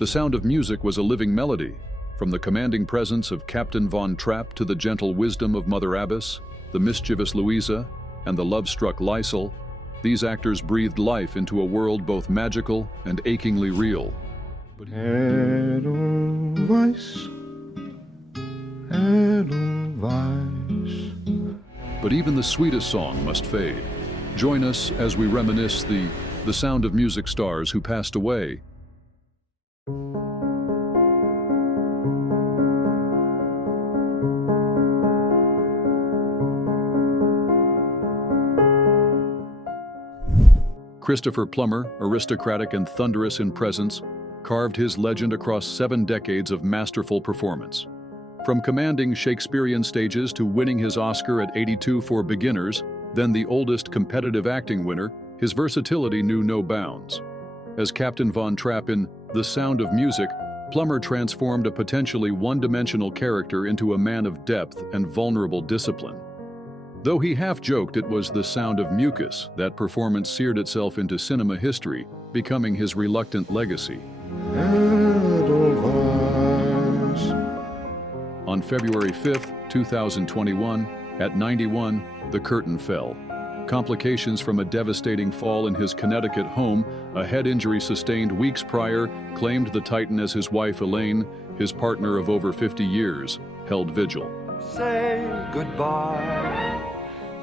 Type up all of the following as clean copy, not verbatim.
The Sound of Music was a living melody, from the commanding presence of Captain von Trapp to the gentle wisdom of Mother Abbess, the mischievous Louisa, and the love-struck Leisel. These actors breathed life into a world both magical and achingly real. Edelweiss, Edelweiss. But even the sweetest song must fade. Join us as we reminisce the Sound of Music stars who passed away. Christopher Plummer, aristocratic and thunderous in presence, carved his legend across 7 decades of masterful performance. From commanding Shakespearean stages to winning his Oscar at 82 for Beginners, then the oldest competitive acting winner, his versatility knew no bounds. As Captain von Trapp in The Sound of Music, Plummer transformed a potentially one-dimensional character into a man of depth and vulnerable discipline. Though he half-joked it was the sound of mucus, that performance seared itself into cinema history, becoming his reluctant legacy. Edelweiss. On February 5, 2021, at 91, the curtain fell. Complications from a devastating fall in his Connecticut home, a head injury sustained weeks prior, claimed the Titan as his wife Elaine, his partner of over 50 years, held vigil. Say goodbye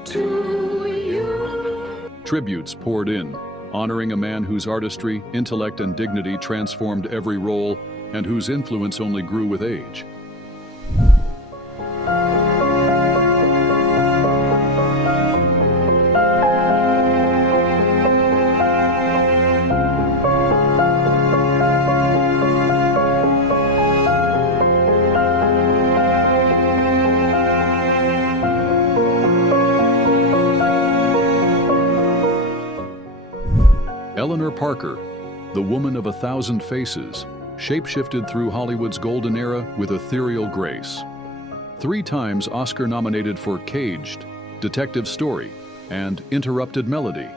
to you. Tributes poured in, honoring a man whose artistry, intellect, and dignity transformed every role and whose influence only grew with age. Eleanor Parker, the woman of 1,000 faces, shapeshifted through Hollywood's golden era with ethereal grace. 3 times Oscar-nominated for Caged, Detective Story, and Interrupted Melody,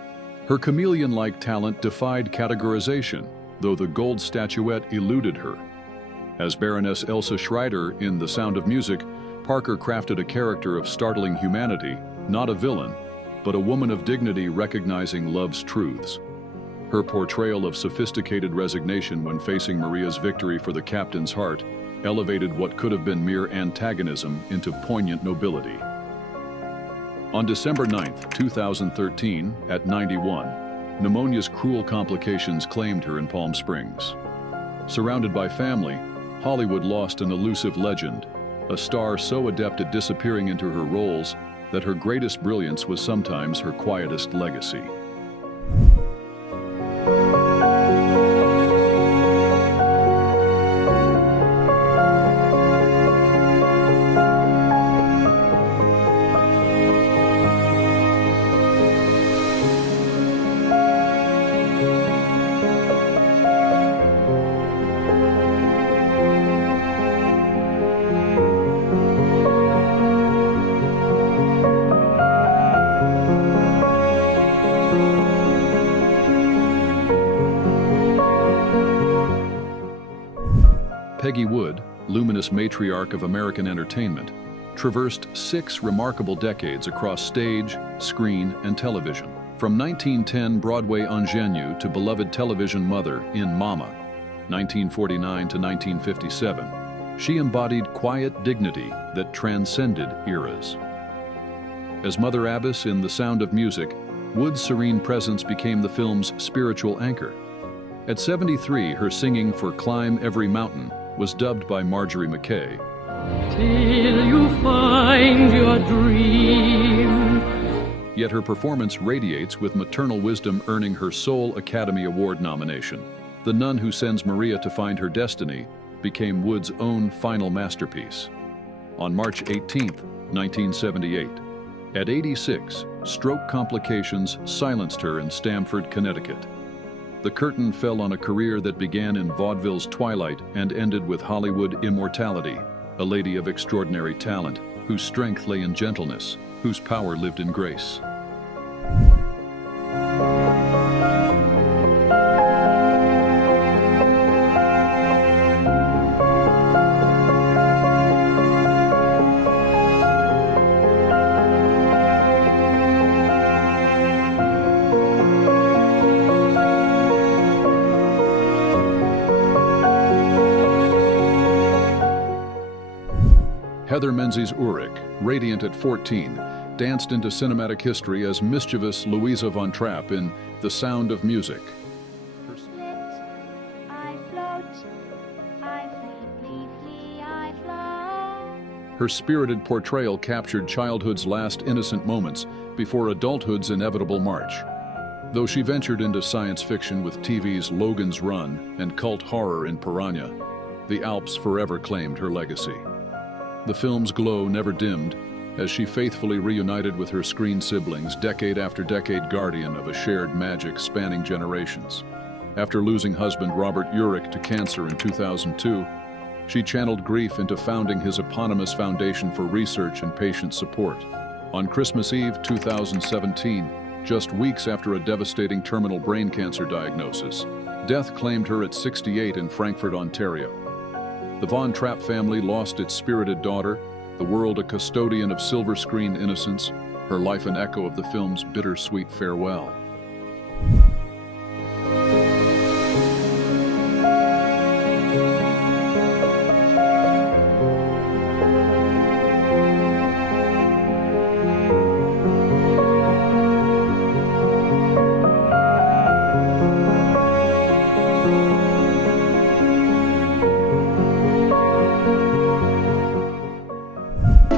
her chameleon-like talent defied categorization, though the gold statuette eluded her. As Baroness Elsa Schreider in The Sound of Music, Parker crafted a character of startling humanity, not a villain, but a woman of dignity recognizing love's truths. Her portrayal of sophisticated resignation when facing Maria's victory for the captain's heart elevated what could have been mere antagonism into poignant nobility. On December 9, 2013, at 91, pneumonia's cruel complications claimed her in Palm Springs. Surrounded by family, Hollywood lost an elusive legend, a star so adept at disappearing into her roles that her greatest brilliance was sometimes her quietest legacy. Peggy Wood, luminous matriarch of American entertainment, traversed 6 remarkable decades across stage, screen, and television. From 1910 Broadway ingenue to beloved television mother in Mama, 1949 to 1957, she embodied quiet dignity that transcended eras. As Mother Abbess in The Sound of Music, Wood's serene presence became the film's spiritual anchor. At 73, her singing for Climb Every Mountain was dubbed by Marjorie McKay. Till you find your dream. Yet her performance radiates with maternal wisdom, earning her sole Academy Award nomination. The nun who sends Maria to find her destiny became Wood's own final masterpiece. On March 18, 1978, at 86, stroke complications silenced her in Stamford, Connecticut. The curtain fell on a career that began in vaudeville's twilight and ended with Hollywood immortality, a lady of extraordinary talent, whose strength lay in gentleness, whose power lived in grace. Heather Menzies-Urich, radiant at 14, danced into cinematic history as mischievous Louisa von Trapp in The Sound of Music. Her spirited portrayal captured childhood's last innocent moments before adulthood's inevitable march. Though she ventured into science fiction with TV's Logan's Run and cult horror in Piranha, the Alps forever claimed her legacy. The film's glow never dimmed as she faithfully reunited with her screen siblings, decade after decade guardian of a shared magic spanning generations. After losing husband Robert Urich to cancer in 2002, she channeled grief into founding his eponymous foundation for research and patient support. On Christmas Eve 2017, just weeks after a devastating terminal brain cancer diagnosis, death claimed her at 68 in Frankfurt, Ontario. The Von Trapp family lost its spirited daughter, the world a custodian of silver screen innocence, her life an echo of the film's bittersweet farewell.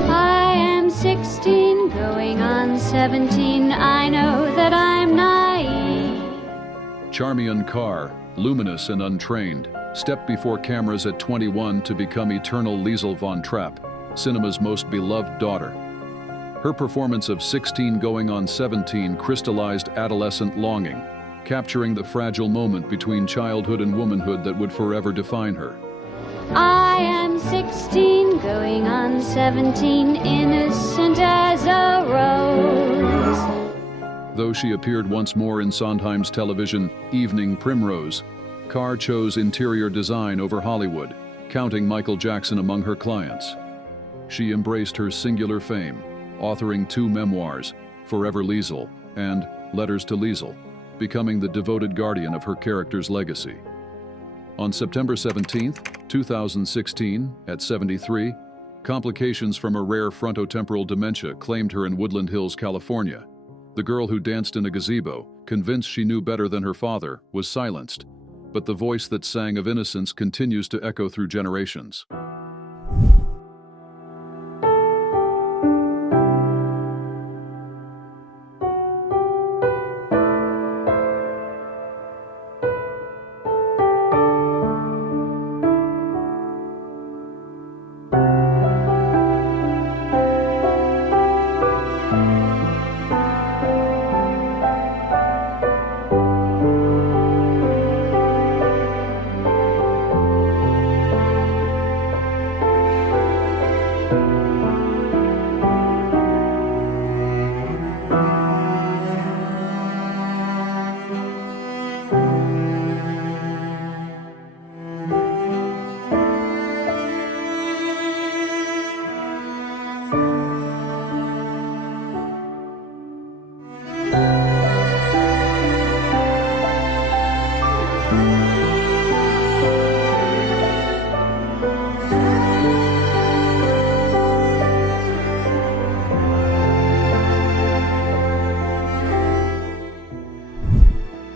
I am 16, going on 17, I know that I'm naive. Charmian Carr, luminous and untrained, stepped before cameras at 21 to become eternal Leisel von Trapp, cinema's most beloved daughter. Her performance of 16 going on 17 crystallized adolescent longing, capturing the fragile moment between childhood and womanhood that would forever define her. I am 16, going on 17, innocent as a rose. Though she appeared once more in Sondheim's television Evening Primrose, Carr chose interior design over Hollywood, counting Michael Jackson among her clients. She embraced her singular fame, authoring 2 memoirs, Forever Leisel and Letters to Leisel, becoming the devoted guardian of her character's legacy. On September 17, 2016, at 73, complications from a rare frontotemporal dementia claimed her in Woodland Hills, California. The girl who danced in a gazebo, convinced she knew better than her father, was silenced, but the voice that sang of innocence continues to echo through generations.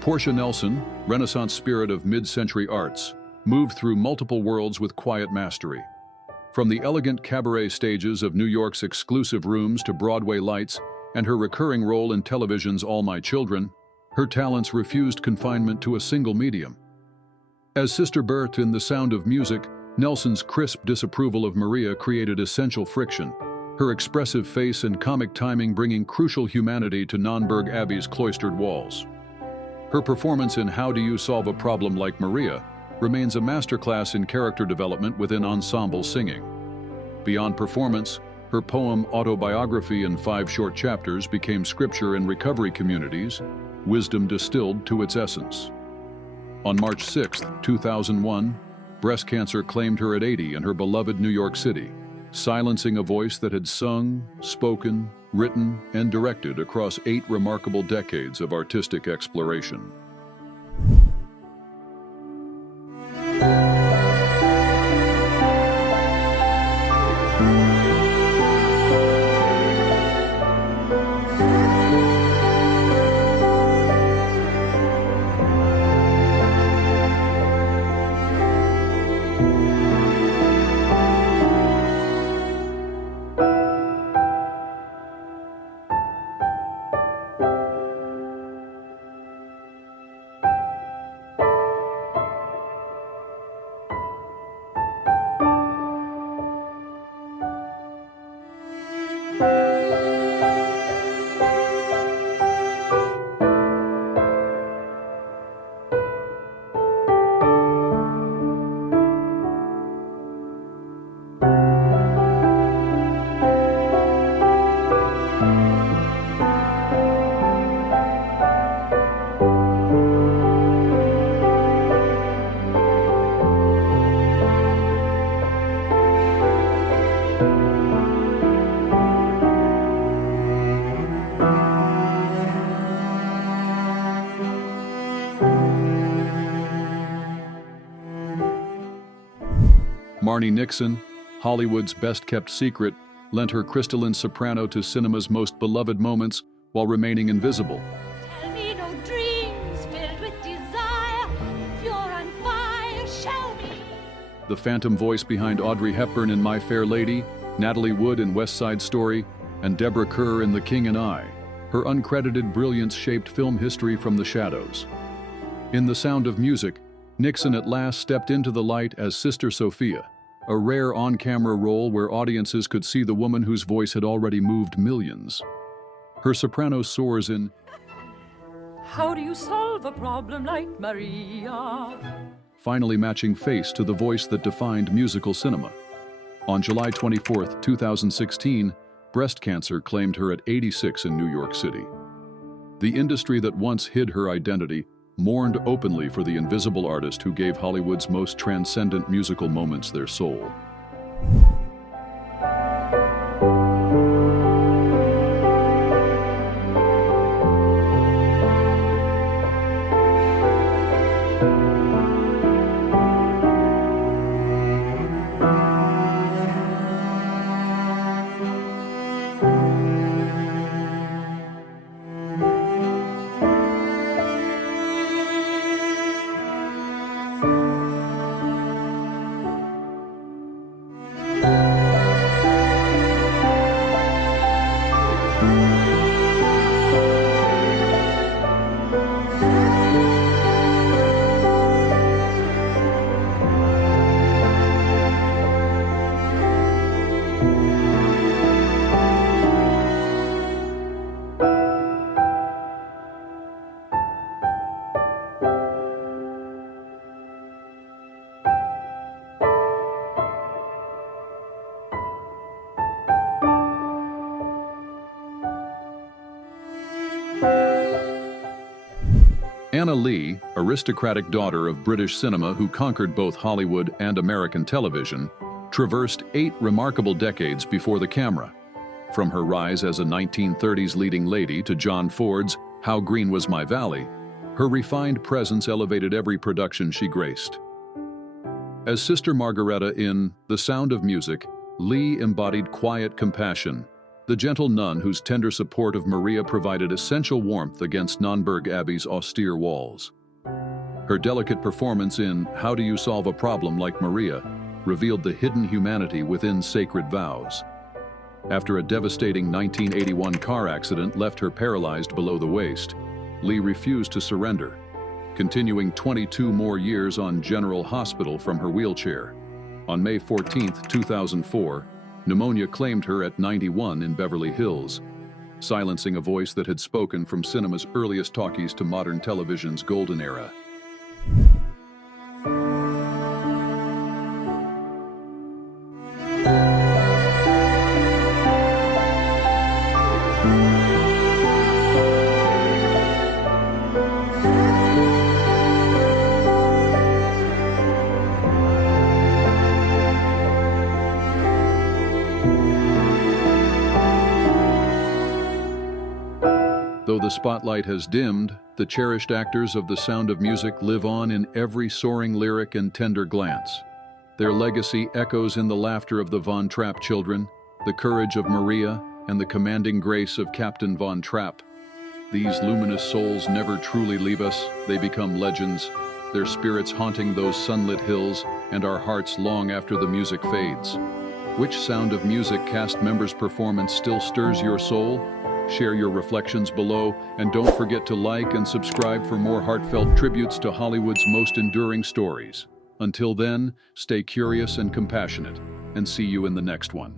Portia Nelson, Renaissance spirit of mid-century arts, moved through multiple worlds with quiet mastery. From the elegant cabaret stages of New York's exclusive rooms to Broadway lights and her recurring role in television's All My Children, her talents refused confinement to a single medium. As Sister Berthe in The Sound of Music, Nelson's crisp disapproval of Maria created essential friction, her expressive face and comic timing bringing crucial humanity to Nonnberg Abbey's cloistered walls. Her performance in How Do You Solve a Problem Like Maria remains a masterclass in character development within ensemble singing. Beyond performance, her poem Autobiography in 5 short chapters became scripture in recovery communities, wisdom distilled to its essence. On March 6, 2001, breast cancer claimed her at 80 in her beloved New York City, silencing a voice that had sung, spoken, written, and directed across 8 remarkable decades of artistic exploration. Marni Nixon, Hollywood's best-kept secret, lent her crystalline soprano to cinema's most beloved moments while remaining invisible. Tell me no dreams filled with desire. If you're on fire, show me. The phantom voice behind Audrey Hepburn in My Fair Lady, Natalie Wood in West Side Story, and Deborah Kerr in The King and I, her uncredited brilliance shaped film history from the shadows. In The Sound of Music, Nixon at last stepped into the light as Sister Sophia, a rare on-camera role where audiences could see the woman whose voice had already moved millions. Her soprano soars in How do you solve a problem like Maria? finally matching face to the voice that defined musical cinema. On July 24, 2016, breast cancer claimed her at 86 in New York City. The industry that once hid her identity mourned openly for the invisible artist who gave Hollywood's most transcendent musical moments their soul. Anna Lee, aristocratic daughter of British cinema who conquered both Hollywood and American television, traversed 8 remarkable decades before the camera. From her rise as a 1930s leading lady to John Ford's How Green Was My Valley, her refined presence elevated every production she graced. As Sister Margaretta in The Sound of Music, Lee embodied quiet compassion, the gentle nun whose tender support of Maria provided essential warmth against Nonberg Abbey's austere walls. Her delicate performance in How Do You Solve a Problem Like Maria revealed the hidden humanity within sacred vows. After a devastating 1981 car accident left her paralyzed below the waist, Lee refused to surrender, continuing 22 more years on General Hospital from her wheelchair. On May 14, 2004, pneumonia claimed her at 91 in Beverly Hills, silencing a voice that had spoken from cinema's earliest talkies to modern television's golden era. Though the spotlight has dimmed, the cherished actors of The Sound of Music live on in every soaring lyric and tender glance. Their legacy echoes in the laughter of the Von Trapp children, the courage of Maria, and the commanding grace of Captain von Trapp. These luminous souls never truly leave us, they become legends, their spirits haunting those sunlit hills and our hearts long after the music fades. Which Sound of Music cast member's performance still stirs your soul? Share your reflections below, and don't forget to like and subscribe for more heartfelt tributes to Hollywood's most enduring stories. Until then, stay curious and compassionate, and see you in the next one.